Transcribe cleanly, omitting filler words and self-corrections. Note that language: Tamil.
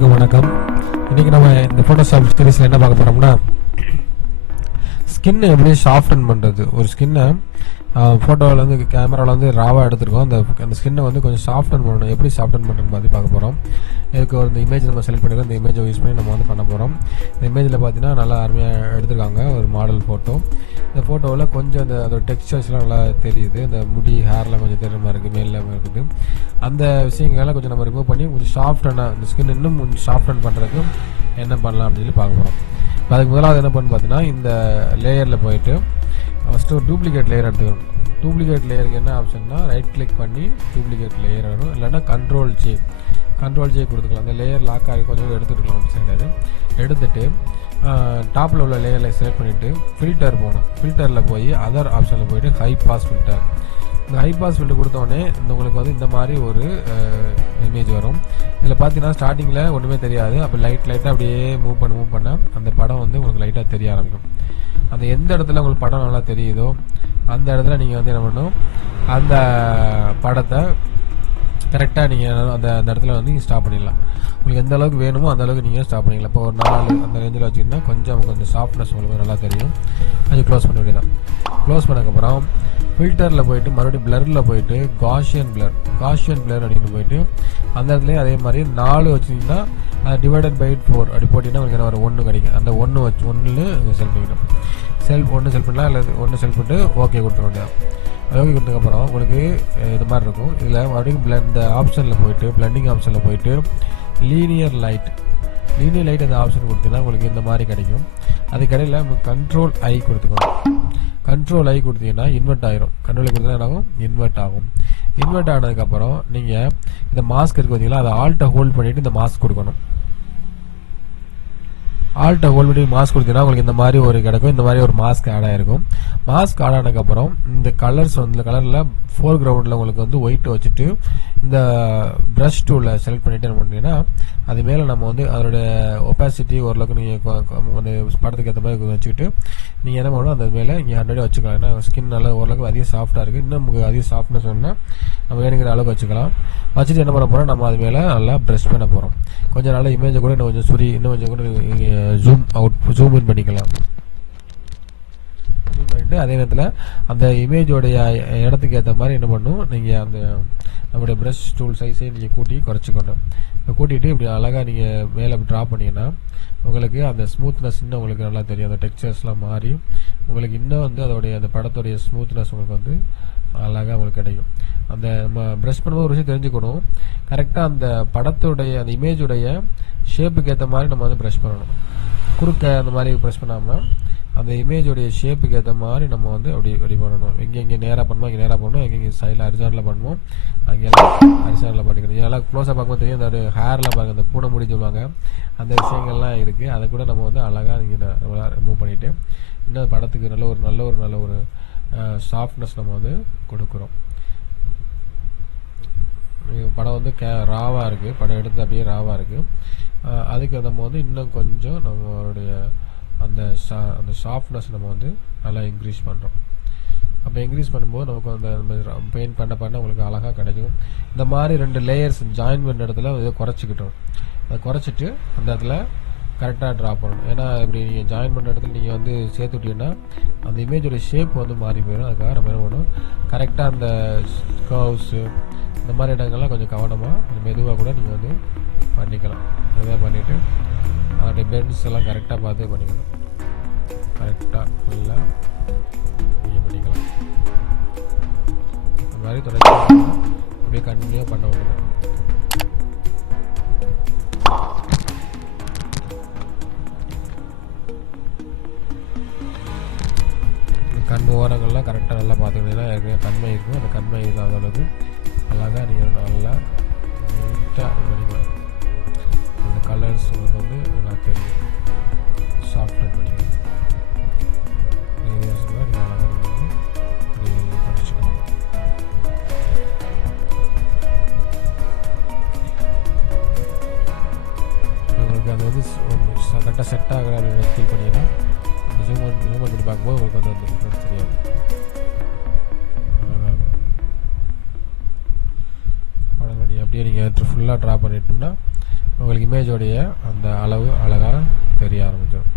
அனைவருக்கும் வணக்கம். இன்றைக்கி நம்ம இந்த ஃபோட்டோஷாப் சீரீஸில் என்ன பார்க்க போகிறோம்னா, ஸ்கின் எப்படி ஷாஃப்டன் பண்ணுறது. ஒரு ஸ்கின்னை ஃபோட்டோவில் வந்து கேமராவில் வந்து ராவாக எடுத்துருக்கோம். அந்த ஸ்கின்னை வந்து கொஞ்சம் ஷாஃப்டன் பண்ணணும். எப்படி ஷாஃப்டன் பண்ணுறதுன்னு பார்க்க போகிறோம். இதுக்கு ஒரு இந்த இமேஜ் நம்ம செலக்ட் பண்ணிருக்கோம். இந்த இமேஜை யூஸ் பண்ணி நம்ம வந்து பண்ண போகிறோம். இந்த இமேஜில் பார்த்தீங்கன்னா நல்லா அருமையாக எடுத்துருக்காங்க, ஒரு மாடல் ஃபோட்டோ. இந்த ஃபோட்டோவில் கொஞ்சம் அதோட டெக்ஸ்சர்ஸ்லாம் நல்லா தெரியுது. இந்த முடி ஹேர்லாம் கொஞ்சம் தெரியுற மாதிரி இருக்குது, மேலாம் இருக்குது. அந்த விஷயங்கள்லாம் கொஞ்சம் நம்ம ரிமூவ் பண்ணி கொஞ்சம் ஷாஃப்டனாக இந்த ஸ்கின் இன்னும் கொஞ்சம் ஷாஃப்டன் பண்ணுறதுக்கு என்ன பண்ணலாம் அப்படின்னு சொல்லி பார்க்க போகிறோம். இப்போ அதுக்கு முதலாவது என்ன பண்ணு பார்த்தீங்கன்னா, இந்த லேயரில் போயிட்டு ஃபஸ்ட்டு ஒரு டூப்ளிகேட் லேயர் எடுத்துக்கணும். டூப்ளிகேட் லேயருக்கு என்ன ஆப்ஷன்னா, ரைட் கிளிக் பண்ணி டூப்ளிகேட் லேயர் வரும், இல்லைன்னா கண்ட்ரோல் ஜே கொடுத்துக்கலாம். அந்த லேயர் லாக் ஆகி கொஞ்சம் எடுத்துக்கலாம். கிடையாது, எடுத்துகிட்டு டாப்பில் உள்ள லேயரில் செலக்ட் பண்ணிவிட்டு ஃபில்டர் போகணும். ஃபில்டரில் போய் அதர் ஆப்ஷனில் போய்ட்டு ஹை பாஸ் ஃபில்டர். இந்த ஹை பாஸ் ஃபில்டர் கொடுத்தோடனே உங்களுக்கு வந்து இந்த மாதிரி ஒரு இமேஜ் வரும். இதில் பார்த்தீங்கன்னா ஸ்டார்டிங்கில் ஒன்றுமே தெரியாது. அப்போ லைட்டாக அப்படியே மூவ் பண்ண அந்த படம் வந்து உங்களுக்கு லைட்டாக தெரிய ஆரம்பிக்கும். அந்த எந்த இடத்துல உங்களுக்கு படம் நல்லா தெரியுதோ அந்த இடத்துல நீங்கள் வந்து என்ன பண்ணணும், அந்த படத்தை கரெக்டாக நீங்கள் அந்த இடத்துல வந்து நீங்கள் ஸ்டாப் பண்ணிடலாம். உங்களுக்கு எந்த அளவுக்கு வேணுமோ அந்த அளவுக்கு நீங்கள் ஸ்டாப் பண்ணிக்கலாம். இப்போ ஒரு 4 அந்த ரேஞ்சில் வச்சுக்கிட்டா கொஞ்சம் கொஞ்சம் சாஃப்ட்னஸ் உங்களுக்கு நல்லா தெரியும். அது க்ளோஸ் பண்ண வேண்டியதான். க்ளோஸ் பண்ணதுக்கப்புறம் ஃபில்டரில் போய்ட்டு மறுபடியும் பிளரில் போய்ட்டு காஷியன் பிளர் அப்படின்னு போய்ட்டு அந்த இடத்துலேயே அதே மாதிரி 4 வச்சிங்கன்னா அது டிவைடட் பை 4 அப்படி போட்டிங்கன்னா உங்களுக்கு என்ன ஒரு 1 கிடைக்கும். அந்த 1 வச்சு 1 செல் பண்ணிக்கணும். ஒன்று செல் பண்ணலாம், இல்லை 1 செல் பண்ணிட்டு ஓகே கொடுத்துட வேண்டியதான். ஓகே கொடுத்ததுக்கப்புறம் உங்களுக்கு இது மாதிரி இருக்கும். இதில் மறுபடியும் இந்த ஆப்ஷனில் போய்ட்டு பிளண்டிங் ஆப்ஷனில் போய்ட்டு லீனியர் லைட் அந்த ஆப்ஷன் கொடுத்தீங்கன்னா உங்களுக்கு இந்த மாதிரி கிடைக்கும். அதுக்கு இடையில் கண்ட்ரோல் ஐ கொடுத்துக்கணும். கண்ட்ரோல் ஐ கொடுத்தீங்கன்னா இன்வெர்ட் ஆகிரும். கண்ட்ரோல் கொடுத்தா என்ன ஆகும், இன்வெர்ட் ஆகும். இன்வெர்ட் ஆனதுக்கப்புறம் நீங்கள் இந்த மாஸ்க் இருக்கு பார்த்தீங்களா, அதை ஆல்ட்டை ஹோல்ட் பண்ணிவிட்டு இந்த மாஸ்க் கொடுக்கணும். ஆல்ட்டை ஹோல்ட் பண்ணி மாஸ்க் கொடுத்தீங்கன்னா உங்களுக்கு இந்த மாதிரி ஒரு கிடைக்கும். இந்த மாதிரி ஒரு மாஸ்க் ஆட் ஆகிருக்கும். மாஸ்க் ஆட் ஆனதுக்கப்புறம் இந்த கலர்ஸ் வந்து இந்த கலரில் ஃபோர் கிரவுண்டில் உங்களுக்கு வந்து ஒயிட்டை வச்சுட்டு இந்த ப்ரஷ் டூலில் செலக்ட் பண்ணிவிட்டு என்ன பண்ணிங்கன்னா, அது மேலே நம்ம வந்து அதோட ஒப்பாசிட்டி ஓரளவுக்கு நீங்கள் வந்து படத்துக்கு ஏற்ற மாதிரி வச்சுக்கிட்டு நீங்கள் என்ன பண்ணணும், அந்த மேலே இங்கே 100 வச்சுக்கலாம். ஏன்னா ஸ்கின் நல்லா ஓரளவுக்கு அதிக சாஃப்டாக இருக்குது. இன்னும் நமக்கு அதிக சாஃப்ட்னஸ் வேணும்னா நம்ம வேணுங்கிற அளவுக்கு வச்சுக்கலாம். வச்சுட்டு என்ன பண்ண போகிறோம், நம்ம அது மேலே நல்லா ப்ரெஷ் பண்ண போகிறோம். கொஞ்சம் நல்லா இமேஜை கூட இன்னும் கொஞ்சம் இன்னும் கொஞ்சம் கூட ஜூம் இன் பண்ணிக்கலாம். ஜூம் பண்ணிட்டு அதே நேரத்தில் அந்த இமேஜோடைய இடத்துக்கு ஏற்ற மாதிரி என்ன பண்ணணும், நீங்கள் அந்த நம்மளுடைய ப்ரஷ் டூல் சைஸை நீங்கள் குறைச்சிக்கணும். இப்போ கூட்டிகிட்டு இப்படி அழகாக நீங்கள் மேலே ட்ரா பண்ணிங்கன்னா உங்களுக்கு அந்த ஸ்மூத்னஸ் இன்னும் உங்களுக்கு நல்லா தெரியும். அந்த டெக்ஸ்சர்ஸ்லாம் மாறி உங்களுக்கு இன்னும் வந்து அந்த படத்துடைய ஸ்மூத்னஸ் உங்களுக்கு வந்து அழகாக உங்களுக்கு கிடைக்கும். அந்த நம்ம ப்ரஷ் பண்ணும்போது ஒரு விஷயம் தெரிஞ்சுக்கணும், கரெக்டாக அந்த படத்துடைய அந்த இமேஜுடைய ஷேப்புக்கு ஏற்ற மாதிரி நம்ம வந்து ப்ரஷ் பண்ணணும். குறுக்க அந்த மாதிரி ப்ரெஷ் பண்ணாமல் அந்த இமேஜோடைய ஷேப்புக்கு ஏற்ற மாதிரி நம்ம வந்து அப்படி பண்ணணும். எங்கே நேராக பண்ணுமோ இங்கே நேராக பண்ணணும், எங்கே சைடில் ஹரிசாண்டலில் பண்ணுவோம் அங்கெல்லாம் ஹரிசாண்டலில் பண்ணிக்கணும். இதெல்லாம் க்ளோஸாக பார்க்கும்போது தெரியும். அந்த ஹேர்லாம் பாருங்கள், அந்த பூனை முடி சொல்லுவாங்க, அந்த விஷயங்கள்லாம் இருக்குது. அதை கூட நம்ம வந்து அழகாக நீங்கள் ரிமூவ் பண்ணிவிட்டு இன்னும் படத்துக்கு நல்ல ஒரு சாஃப்ட்னஸ் நம்ம வந்து கொடுக்குறோம். படம் வந்து ராவாக இருக்குது, படம் எடுத்து அப்படியே ராவாக இருக்குது. அதுக்கு நம்ம வந்து இன்னும் கொஞ்சம் நம்மளுடைய அந்த சாஃப்ட்னஸ் நம்ம வந்து நல்லா இன்க்ரீஸ் பண்ணுறோம். அப்போ இன்க்ரீஸ் பண்ணும்போது நமக்கு அந்த பெயிண்ட் பண்ண உங்களுக்கு அழகாக கிடைக்கும். இந்த மாதிரி 2 லேயர்ஸ் ஜாயின் பண்ண இடத்துல இதை குறைச்சிக்கிட்டோம். அதை குறைச்சிட்டு அந்த இடத்துல கரெக்டாக ட்ரா பண்ணணும். ஏன்னா இப்படி நீங்கள் ஜாயின் பண்ண இடத்துல நீங்கள் வந்து சேர்த்து விட்டீங்கன்னா அந்த இமேஜோட ஷேப் வந்து மாறி போயிடும். அதுக்காக நம்ம என்ன பண்ணணும், கரெக்டாக அந்த கர்வ்ஸு இந்த மாதிரி இடங்கள்லாம் கொஞ்சம் கவனமாக கொஞ்சம் மெதுவாக கூட நீங்கள் வந்து பண்ணிக்கலாம். மெதுவாக பண்ணிவிட்டு அதோடைய பெண்ட்ஸ் எல்லாம் கரெக்டாக பார்த்து பண்ணிக்கணும். கரெக்டாக ஃபுல்லாக நீங்கள் பண்ணிக்கலாம். இந்த மாதிரி தொடர்ச்சி அப்படியே கண்டினியூவாக பண்ண முடியும். கண் ஓரங்கள்லாம் கரெக்டாக நல்லா பார்த்துக்கிட்டீங்கன்னா ஏற்கனவே கண்மை இருக்கும். அந்த கண்மை இல்லாத அளவுக்கு அழகாக நீங்கள் நல்லா நீட்டாக பண்ணிக்கலாம். அந்த கலர்ஸ் உங்களுக்கு வந்து நல்லா தெரியும். சாஃப்ட்வேர் பண்ணிக்கலாம். ஏரியாஸ்லாம் நீங்கள் அழகாக வந்து அப்படி படிச்சுக்கணும். உங்களுக்கு அது வந்து கரெக்டாக செட் ஆகிற அப்படின்னு ஃபீல் பண்ணிங்கன்னா அந்த ஜூம் பண்ணி பார்க்கும்போது உங்களுக்கு வந்து அந்த டிஃப்ரென்ஸ் தெரியாது. அப்படியே நீங்கள் ஃபுல்லாக ட்ரா பண்ணிட்டோம்னா உங்களுக்கு இமேஜோடைய அந்த அளவு அழகாக தெரிய ஆரம்பிச்சிடும்.